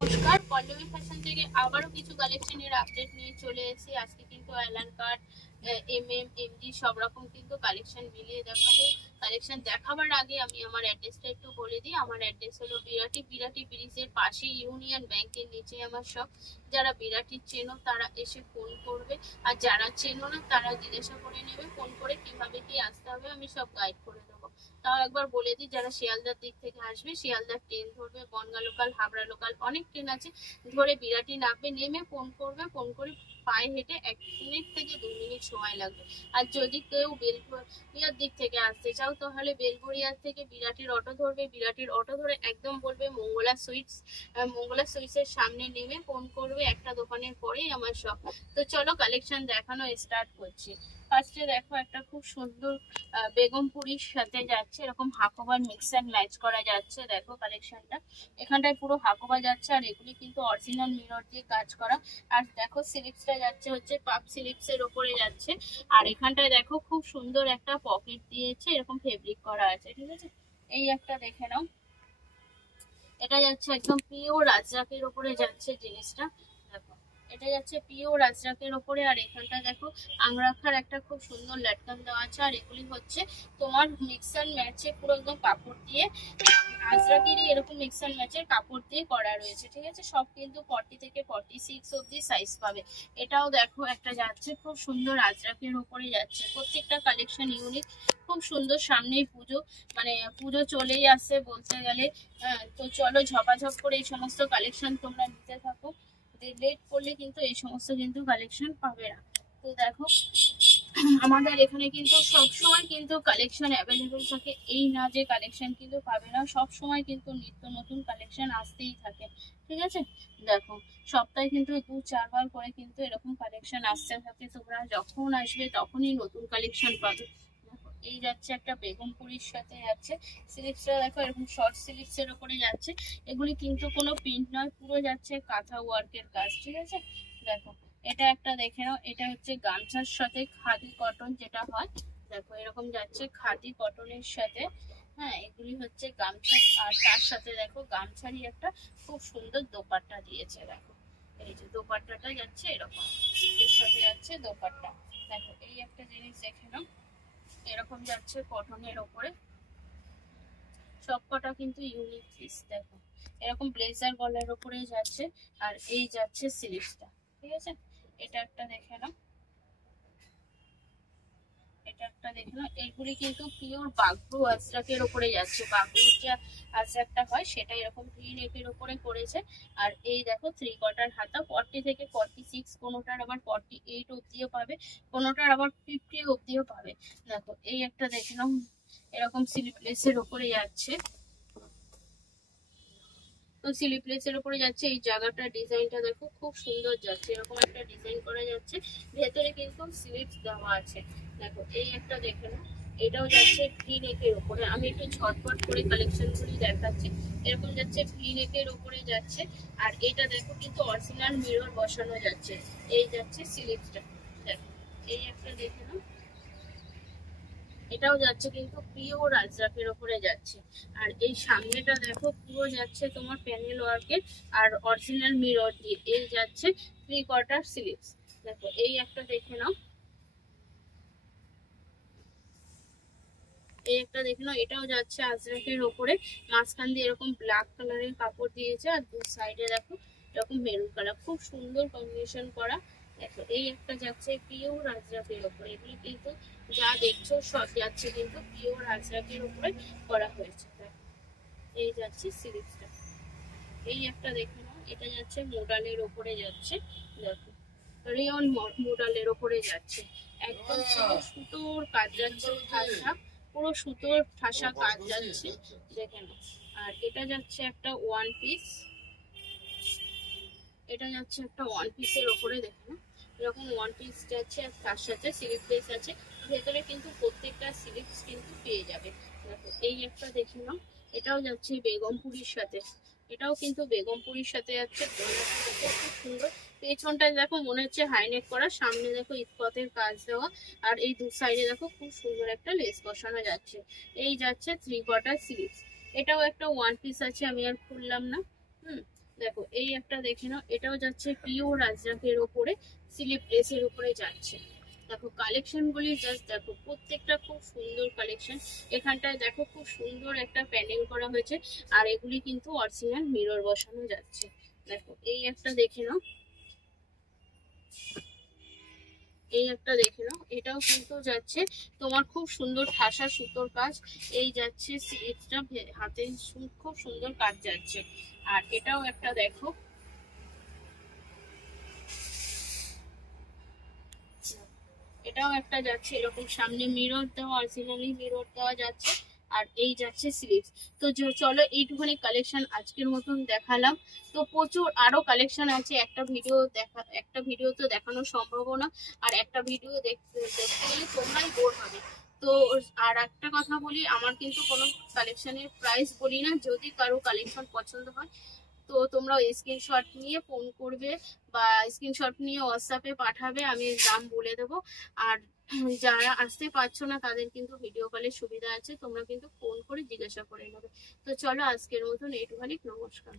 নমস্কার, পল্লবী ফ্যাশন থেকে আবারও কিছু কালেকশনের আপডেট নিয়ে চলে এসেছি। আজকে কিন্তু অ্যালান কাট, এমডি সব রকম কিন্তু কালেকশন মিলিয়ে দেখাবো। কালেকশন দেখাবার আগে আমি আমার অ্যাড্রেসটা একটু বলে দিই। আমার অ্যাড্রেস হলো বিরাটি ব্রিজের পাশে ইউনিয়ন ব্যাংকের নিচে আমার সব। যারা বিরাটি চেনো তারা এসে ফোন করবে, আর যারা চেনো না তারা জিজ্ঞাসা করে নেবে ফোন করে কিভাবে কি আসতে হবে, আমি সব গাইড করে দেবো। তাও একবার বলে দিই, যারা শিয়ালদার দিক থেকে আসবে শিয়ালদার ট্রেন ধরবে, বনগাঁ লোকাল, হাবড়া লোকাল অনেক ট্রেন আছে, ধরে বিরাটি নামবে, নেমে ফোন করবে, ফোন করে পায়ে হেঁটে 1 মিনিট থেকে 2 মিনিট সময় লাগবে। আর যদি কেউ বেলঘরিয়ার দিক থেকে আসতে চাও তাহলে বেলঘরিয়ার থেকে বিরাটির অটো ধরবে, বিরাটির অটো ধরে একদম বলবে মঙ্গলা সুইটস, মঙ্গলা সুইটসের সামনে নেমে ফোন করবে, একটা দোকানের পরেই আমার শপ। তো চলো কালেকশন দেখানো স্টার্ট করছি। ফার্স্টে দেখো একটা খুব সুন্দর বেগমপুরির সাথে যাচ্ছে, এরকম হাকোবার মিক্স অ্যান্ড ম্যাচ করা যাচ্ছে। দেখো কালেকশনটা, এখানটায় পুরো হাকোবা যাচ্ছে, আর এগুলি কিন্তু অরিজিনাল মিরর দিয়ে কাজ করা। আর দেখো স্লিপসটা যাচ্ছে হচ্ছে পাপ স্লিপসের ওপরে যাচ্ছে। আর এখানটায় দেখো খুব সুন্দর একটা পকেট দিয়েছে, এরকম ফেব্রিক করা আছে, ঠিক আছে। এই একটা দেখে নাও, এটা যাচ্ছে একদম পিওর আজরাকের ওপরে যাচ্ছে জিনিসটা। দেখো এটা যাচ্ছে পিওর আজরাকের ওপরে। আর এখানটা দেখো আংরাখার একটা খুব সুন্দর লাটকান দেওয়া আছে। আর এগুলি হচ্ছে তোমার মিক্স অ্যান্ড ম্যাচে পুরো একদম কাপড় দিয়ে, আজরাকেরই এরকম মিক্স অ্যান্ড ম্যাচের কাপড় দিয়ে করা রয়েছে, ঠিক আছে। সব কিন্তু 40 থেকে 46 অব্দি সাইজ পাবে। এটাও দেখো একটা যাচ্ছে খুব সুন্দর আজরাকের ওপরে যাচ্ছে, প্রত্যেকটা কালেকশন ইউনিক, খুব সুন্দর। সামনেই পুজো, মানে পুজো চলেই আসছে বলতে গেলে। তো চলো ঝপাঝপ করে এই সমস্ত কালেকশন তোমরা নিতে থাকো। লেট করলে কিন্তু এই সমস্ত কিন্তু কালেকশন পাবে না। তো দেখো আমাদের এখানে কিন্তু সবসময় কিন্তু কালেকশন অ্যাভেলেবেল থাকে, এই না যে কালেকশন কিন্তু পাবে না, সব সময় কিন্তু নিত্য নতুন কালেকশন আসতেই থাকে, ঠিক আছে। দেখো সপ্তাহে কিন্তু 2-4 বার করে কিন্তু এরকম কালেকশন আসতে থাকে, তোমরা যখন আসবে তখনই নতুন কালেকশন পাবে। এই যাচ্ছে একটা বেগমপুরির সাথে যাচ্ছে, স্লিপসটা দেখো এরকম শর্ট স্লিপসের ওপরে যাচ্ছে। এগুলি কিন্তু কোনো প্রিন্ট নয়, পুরো যাচ্ছে কাঁথা ওয়ার্কের কাজ, ঠিক আছে। দেখো এটা একটা দেখে নাও, এটা হচ্ছে গামছার সাথে খাদি কটন যেটা হয়, দেখো এরকম যাচ্ছে খাদি কটনের সাথে। হ্যাঁ, এগুলি হচ্ছে গামছা, আর তার সাথে দেখো গামছারই একটা খুব সুন্দর দোপাট্টা দিয়েছে। দেখো এই যে দোপাট্টাটা যাচ্ছে এরকম, এর সাথে যাচ্ছে দোপাট্টা। দেখো এই একটা জিনিস দেখে নাও, এরকম যাচ্ছে কটনের ওপরে, সবকটা কিন্তু ইউনিক পিস। দেখো এরকম ব্লেজার গলার ওপরে যাচ্ছে, আর এই যাচ্ছে স্লিভসটা, ঠিক আছে। এটা একটা দেখে নাও, এটা একটা দেখে নাও। এইগুলি কিন্তু পিওর বাগরু আজরাকের ওপরে যাচ্ছে, বাগরুর যে আজরাকটা হয় সেটা এরকম ভি নেকের ওপরে করেছে। আর এই দেখো 3/4 হাতা, 40 থেকে 46, কোনোটার আবার 48 অব্দিও পাবে, কোনোটার আবার 50 অব্দিও পাবে। দেখো এই একটা দেখে নাও, এরকম স্লিভলেসের ওপরে যাচ্ছে। তো স্লিভলেসের উপরে যাচ্ছে, এই জায়গাটা ডিজাইনটা দেখো খুব সুন্দর যাচ্ছে, এরকম একটা ডিজাইন করা যাচ্ছে, ভেতরে কিন্তু স্লিভস দেওয়া আছে। দেখো এই একটা দেখে নাও, এটাও যাচ্ছে ভি নেকের উপরে। আমি একটু ঝটপট করে কালেকশনগুলি দেখাচ্ছি। এরকম যাচ্ছে ভি নেকের উপরে যাচ্ছে, আর এটা দেখো কিন্তু অরিজিনাল মিরর বসানো যাচ্ছে। এই যাচ্ছে স্লিভসটা, দেখো এই একটা দেখে নাও, এটাও যাচ্ছে কিন্তু পিওর আজরাকের উপরে যাচ্ছে। আর এই সামনেটা দেখো পুরো যাচ্ছে তোমার প্যানেল ওয়ার্কের, আর অরিজিনাল মিরর দিয়ে এই যাচ্ছে 3/4 স্লিভস। দেখো এই একটা দেখে নাও, এই একটা দেখে নাও, এটাও যাচ্ছে আজরাকের ওপরে, মাঝখান দিয়ে এরকম ব্ল্যাক কালারের কাপড় দিয়েছে, আর দু সাইডে দেখো এরকম মেরুন কালার, খুব সুন্দর কম্বিনেশন করা। দেখো এই একটা যাচ্ছে পিওর আজরাকের ওপরে, এগুলি কিন্তু যা দেখছো সব যাচ্ছে কিন্তু পিওর আজরাকের উপরে করা হয়েছে। দেখো এই যাচ্ছে সিরিজটা, এই একটা দেখে নাও, এটা যাচ্ছে মোডালের ওপরে যাচ্ছে। দেখো রিয়ন মোডালের ওপরে যাচ্ছে, একদম পুরো সুতোর কাজ যাচ্ছে, ঠাসা পুরো সুতোর ঠাসা কাজ যাচ্ছে, দেখে নাও। আর এটা যাচ্ছে একটা ওয়ান পিস, এটা যাচ্ছে একটা ওয়ান পিসের ওপরে, দেখে নাও এরকম ওয়ান পিস যাচ্ছে, আর তার সাথে স্লিপ প্লেস আছে, ভেতরে কিন্তু প্রত্যেকটা স্লিপস কিন্তু পেয়ে যাবে। দেখো এই একটা দেখে নাও, এটাও যাচ্ছে বেগমপুরির সাথে, এটাও কিন্তু বেগমপুরির সাথে যাচ্ছে, খুব সুন্দর। পেছনটায় দেখো মনে হচ্ছে হাইনেক করা, সামনে দেখো ইস্পাতের কাজ দেওয়া, আর এই দু সাইডে দেখো খুব সুন্দর একটা লেস বসানো যাচ্ছে। এই যাচ্ছে 3/4 স্লিভস, এটাও একটা ওয়ান পিস আছে, আমি আর খুললাম না। দেখো এই একটা দেখে নাও, এটাও যাচ্ছে পিওর আজরাকের ওপরে, স্লিপ লেসের উপরে যাচ্ছে। দেখো কালেকশন গুলি জাস্ট দেখো, প্রত্যেকটা খুব সুন্দর কালেকশন। এখানটায় দেখো খুব সুন্দর একটা প্যানেল করা হয়েছে, আর এগুলি কিন্তু অরিজিনাল মিরর বসানো যাচ্ছে। দেখো এই একটা দেখে নাও, এই একটা দেখে নাও, এটাও কিন্তু যাচ্ছে তোমার খুব সুন্দর ঠাসা সুতোর কাজ। এই যাচ্ছে স্লিপটা, হাতে খুব সুন্দর কাজ যাচ্ছে। আর এটাও একটা দেখো, এটাও একটা যাচ্ছে এরকম সামনে মিরর দেওয়া, অরিজিনালি মিরর দেওয়া যাচ্ছে। আর এই যাচ্ছে স্লিভস। তো চলো এইটুখানি কালেকশন আজকের মতন দেখালাম। তো প্রচুর আরো কালেকশন আছে, একটা ভিডিও তো দেখানো সম্ভব না, আর একটা ভিডিও দেখতে গেলে তোমরাই বোর হবে। তো আর একটা কথা বলি, আমার কিন্তু কোনো কালেকশনের প্রাইস বলি না, যদি কারো কালেকশন পছন্দ হয় তো তোমরা স্ক্রিনশট নিয়ে ফোন করবে, বা স্ক্রিনশট নিয়ে হোয়াটসঅ্যাপে পাঠাবে, আমি দাম বলে দেবো। আর যারা আসতে পারছো না তাদের কিন্তু ভিডিও কলের সুবিধা আছে, তোমরা কিন্তু ফোন করে জিজ্ঞাসা করে নেবে। তো চলো আজকের মতন এইটুখানি, নমস্কার।